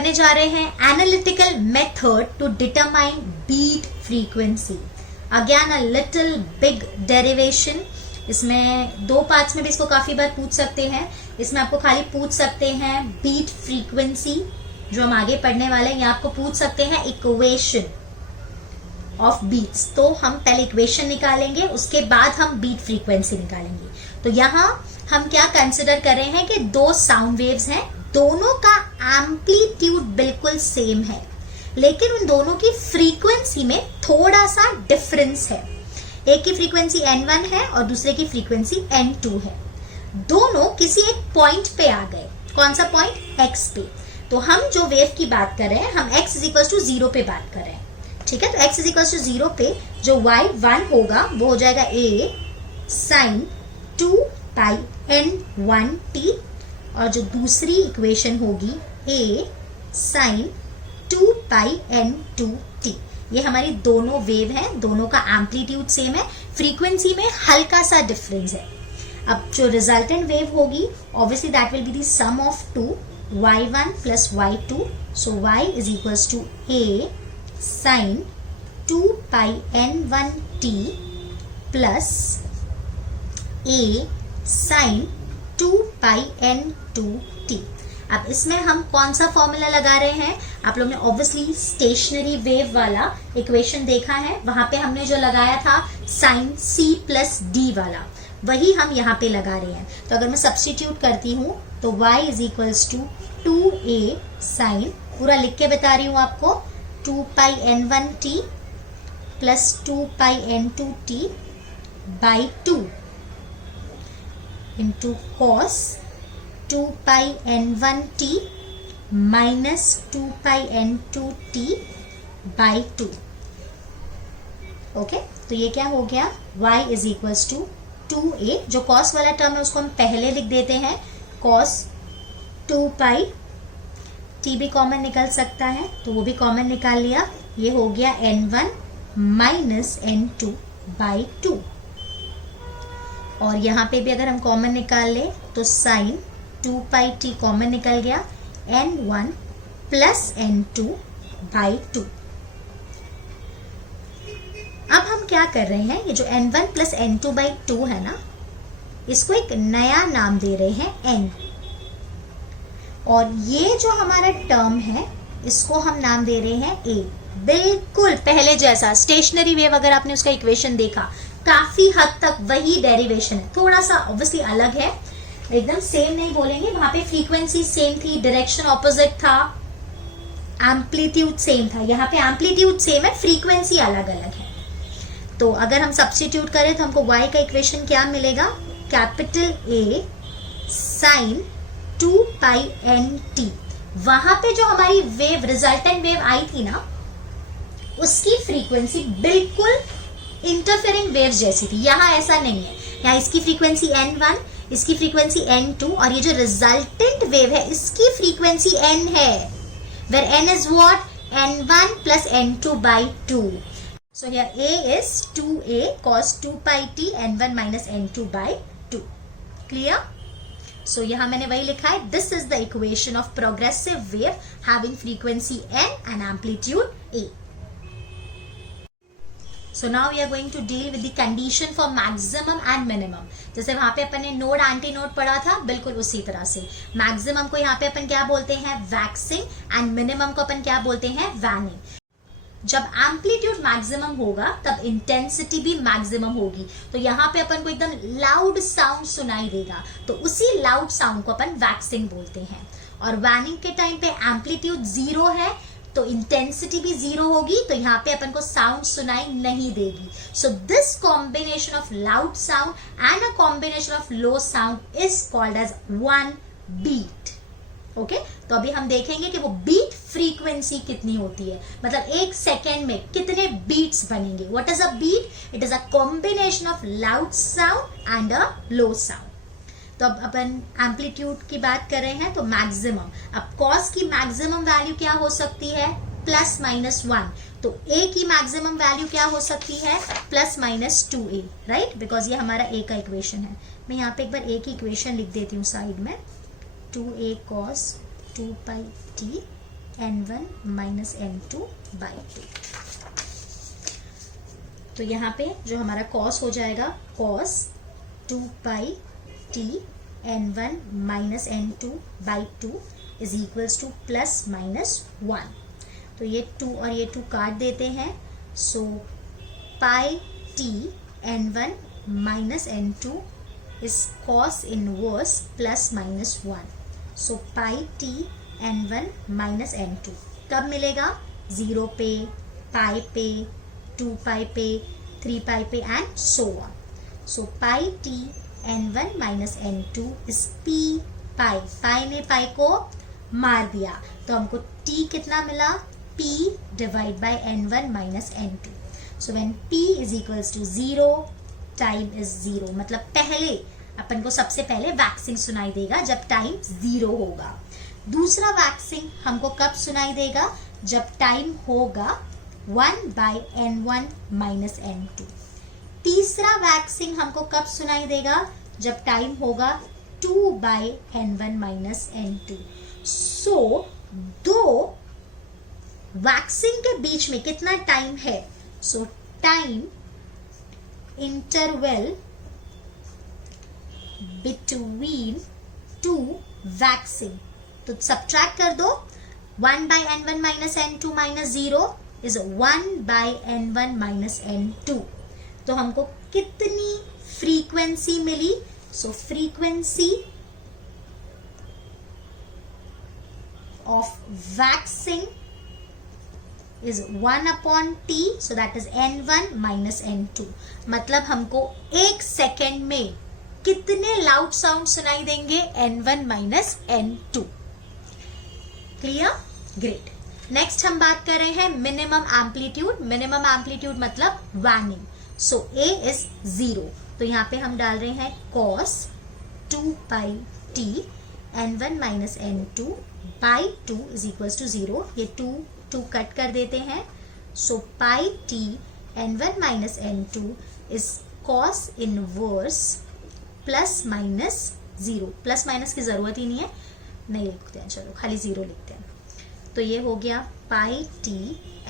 करने जा रहे हैं analytical method to determine beat frequency. Again a little big derivation. इसमें दो पार्ट्स में भी इसको काफी बार पूछ सकते हैं। इसमें आपको खाली पूछ सकते हैं बीट फ्रीक्वेंसी, जो हम आगे पढ़ने वाले हैं, या आपको पूछ सकते हैं इक्वेशन ऑफ बीट्स। तो हम पहले इक्वेशन निकालेंगे, उसके बाद हम बीट फ्रीक्वेंसी निकालेंगे। तो यहाँ हम क्या कंसिडर कर रहे हैं कि दो साउंड वेव्स हैं, दोनों का एम्पलीट्यूड बिल्कुल सेम है, लेकिन उन दोनों की फ्रीक्वेंसी में थोड़ा सा डिफरेंस है। एक की फ्रीक्वेंसी n1 है और दूसरे की फ्रीक्वेंसी n2 है। दोनों किसी एक पॉइंट पे आ गए। कौन सा पॉइंट? x पे। तो हम जो वेव की बात कर रहे हैं, हम x = 0 पे बात कर रहे हैं, ठीक है। तो x = 0 पे जो y1 होगा वो हो जाएगा a sin 2 n1t, और जो दूसरी इक्वेशन होगी a sin 2 n2t। ये हमारी दोनों वेव हैं, दोनों का एम्पलीट्यूड सेम है, फ्रीक्वेंसी में हल्का सा डिफरेंस है। अब जो रिजल्टेंट वेव होगी, obviously that will be the sum of 2 y1 plus y2, so y = a sin 2 n1t plus a sin 2 n2t। अब इसमें हम कौन सा फॉर्मूला लगा रहे हैं? आप लोग ने ऑब्वियसली स्टेशनरी वेव वाला इक्वेशन देखा है, वहां पे हमने जो लगाया था sin c plus d वाला, वही हम यहाँ पे लगा रहे हैं। तो अगर मैं सब्स्टिट्यूट करती हूँ तो y = 2a sin, पूरा लिख के बता रही हूँ आपको, 2 n1t plus 2 n2t by 2 into cos 2 n1t minus 2 n2t by 2। Okay, तो ये क्या हो गया? y = 2a, जो cos वाला टर्म है उसको हम पहले लिख देते हैं, cos 2 t भी कॉमन निकल सकता है, तो वो भी कॉमन निकाल लिया। ये हो गया n1 minus n2 by 2, और यहाँ पे भी अगर हम कॉमन निकाल ले तो sin 2 t कॉमन निकल गया, n1 plus n2 by 2। अब हम क्या कर रहे हैं, ये जो n1 plus n2 by 2 है ना, इसको एक नया नाम दे रहे हैं n, और ये जो हमारा टर्म है इसको हम नाम दे रहे हैं a। बिल्कुल पहले जैसा स्टेशनरी वेव, अगर आपने उसका इक्वेशन देखा, काफी हद तक वही डेरिवेशन है, थोड़ा सा ऑब्वियसली अलग है, एकदम सेम नहीं बोलेंगे। वहां पे फ्रीक्वेंसी सेम थी, डायरेक्शन ऑपोजिट था, एम्पलीट्यूड सेम था। यहाँ पे एम्पलीट्यूड सेम है, फ्रीक्वेंसी अलग अलग है। तो अगर हम सब्स्टिट्यूट करें तो हमको y का इक्वेशन क्या मिलेगा? Capital A sin 2 nt। वहां पे जो हमारी वेव, रिजल्टेंट वेव आई थी ना, उसकी फ्रीक्वेंसी बिल्कुल इंटरफेरेंट वेव जैसी थी। यहाँ ऐसा नहीं है, यहाँ इसकी फ्रीक्वेंसी n1, इसकी फ्रीक्वेंसी n2, और ये जो रिजल्टेंट वेव है इसकी फ्रीक्वेंसी n है, where n is what? n1 plus n2 by 2। So here a is 2a cos 2 t n1 minus n2 by 2। Clear? So यहाँ मैंने वही लिखा है, this is the equation of progressive wave having frequency n and amplitude a। So now we are going to deal with the condition for maximum and minimum। जैसे वहां पे अपन ने node anti node पढ़ा था, बिल्कुल उसी तरह से मैक्सिमम को यहाँ पे अपन क्या बोलते हैं? वैक्सिंग, एंड मिनिमम को अपन क्या बोलते हैं? वैनिंग। जब एम्पलीट्यूड मैक्सिमम होगा तब इंटेंसिटी भी मैक्सिमम होगी, तो यहाँ पे अपन को एकदम लाउड साउंड सुनाई देगा, तो उसी लाउड साउंड को अपन वैक्सिंग बोलते हैं। और वैनिंग के टाइम पे एम्पलीट्यूड 0 है तो इंटेंसिटी भी 0 होगी, तो यहाँ पे अपन को साउंड सुनाई नहीं देगी। So this combination of loud sound and a combination of low sound is called as one beat. Okay, तो अभी हम देखेंगे कि वो बीट फ्रीक्वेंसी कितनी होती है, मतलब एक सेकेंड में कितने बीट्स बनेंगे। What is a beat? It is a combination of loud sound and a low sound. तो अब अपन एम्पलीट्यूड की बात कर रहे हैं, तो मैक्सिमम, अब कॉस की मैक्सिमम वैल्यू क्या हो सकती है? +-1। तो a की मैक्सिमम वैल्यू क्या हो सकती है? +-2a, राइट, बिकॉज ये हमारा a का इक्वेशन है। मैं यहाँ पे एक बार a की इक्वेशन लिख देती हूँ साइड में, 2a cos 2 t n1 minus n2 by 2। तो यहाँ पे जो हमारा कॉस हो जाएगा cos 2 pi t n1 minus n2 by 2 is equals two plus minus 1। तो ये 2 और ये 2 काट देते हैं, सो pi t n1 minus n2 is cos inverse plus minus 1. So pi t n1 minus n2 कब मिलेगा? 0 पे, pi पे, 2 pi पे, 3 pi पे and so on. So pi t n1 minus n2 is p pi. pi ने pi को मार दिया तो हमको t कितना मिला? p divide by n1 minus n2. So when p is equals to 0, time is 0। मतलब पहले अपन को सबसे पहले वैक्सिंग सुनाई देगा जब टाइम 0 होगा। दूसरा वैक्सिंग हमको कब सुनाई देगा? जब टाइम होगा 1 बाई n1 माइनस n2। तीसरा वैक्सिंग हमको कब सुनाई देगा? जब टाइम होगा 2 बाई n1 माइनस n2। सो दो वैक्सिंग के बीच में कितना टाइम है? सो time interval between two waxing, तो सब्ट्रैक्ट कर दो। 1 by n1 minus n2 minus 0 is 1 by n1 minus n2। तो हमको कितनी फ्रीक्वेंसी मिली? So frequency of waxing is 1 upon t, so that is n1 minus n2। मतलब हमको एक सेकेंड में कितने लाउड साउंड सुनाई देंगे? n1 minus n2। Clear? Great. Next हम बात कर रहे हैं मिनिमम एम्पलीट्यूड। मिनिमम एम्पलीट्यूड मतलब वैनिंग। सो a is 0, तो यहाँ पे हम डाल रहे हैं cos 2 pi t n1 minus n2 by 2 is equals to 0। ये 2 कट कर देते हैं। सो pi t n1 minus n2 is cos inverse plus minus 0। Plus minus की जरूरत ही नहीं है, नहीं लिखते हैं, चलो खाली 0 लिखते हैं। तो ये हो गया pi t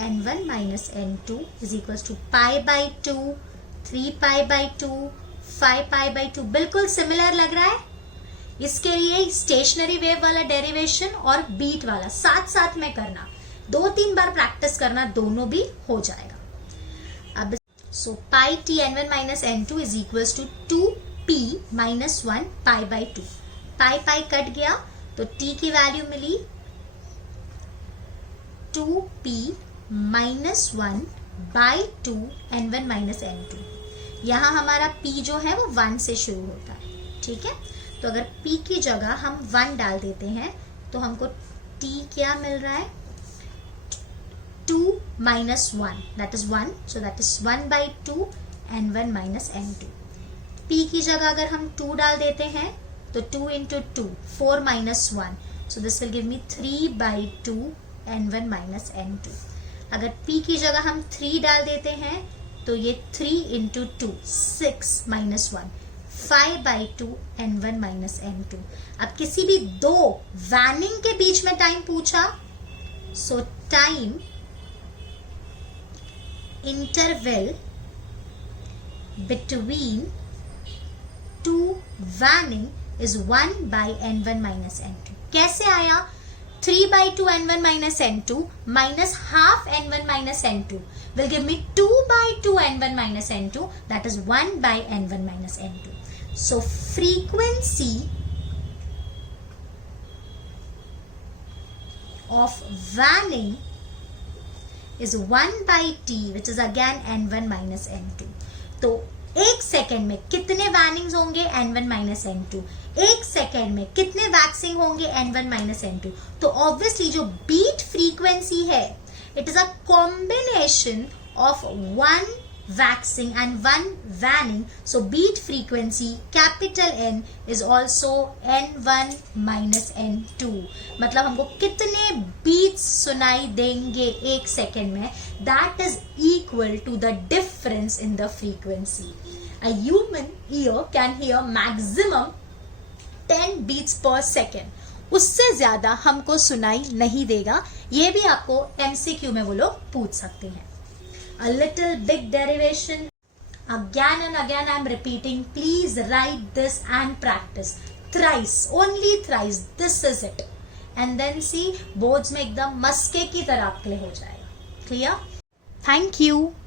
n1 minus n2 is equals to pi by 2, 3 pi by 2, 5 pi by 2। बिल्कुल सिमिलर लग रहा है। इसके लिए स्टेशनरी वेव वाला डेरिवेशन और बीट वाला साथ साथ में करना, 2-3 बार प्रैक्टिस करना, दोनों भी हो जाएगा। अब so pi t n1 minus n2 is equals to 2p minus 1 pi by 2। Pi pi cut गया तो t की वैल्यू मिली 2p minus 1 by 2 n1 minus n2। यहाँ हमारा p जो है वो 1 से शुरू होता है, ठीक है। तो अगर p की जगह हम 1 डाल देते हैं तो हमको t क्या मिल रहा है? 2 minus 1, that is 1, so that is 1 by 2 n1 minus n2। p की जगह अगर हम 2 डाल देते हैं तो 2 into 2, 4 minus 1, so this will give me 3 by 2 n1 minus n2। अगर p की जगह हम 3 डाल देते हैं तो ये 3 into 2, 6 minus 1, 5 by 2 n1 minus n2। अब किसी भी दो वैनिंग के बीच में टाइम पूछा, सो time interval between two vanning is 1 by n1 minus n2। कैसे आया? 3 by 2 n1 minus n2 minus half n1 minus n2 will give me 2 by 2 n1 minus n2, that is 1 by n1 minus n2। So frequency of vanning is 1 by t which is again n1 minus n2। तो एक second में कितने वैनिंग्स होंगे? n1 minus n2। एक second में कितने waxing होंगे? n1 minus n2। तो ऑब्वियसली जो बीट फ्रीक्वेंसी है it is a combination of 1 waxing and 1 vanning, so beat frequency capital N is also n1 minus n2। मतलब हमको कितने beats सुनाई देंगे एक सेकेंड में, that is equal to the difference in the frequency। A human ear can hear maximum 10 beats per second, उससे ज्यादा हमको सुनाई नहीं देगा। ये भी आपको MCQ में वो लोग पूछ सकते हैं। A little big derivation. Again and again I am repeating, please write this and practice. Thrice, only thrice, this is it. And then see, boards में एकदम मस्के की तरह आपके लिए हो जाएगा। Clear? Thank you.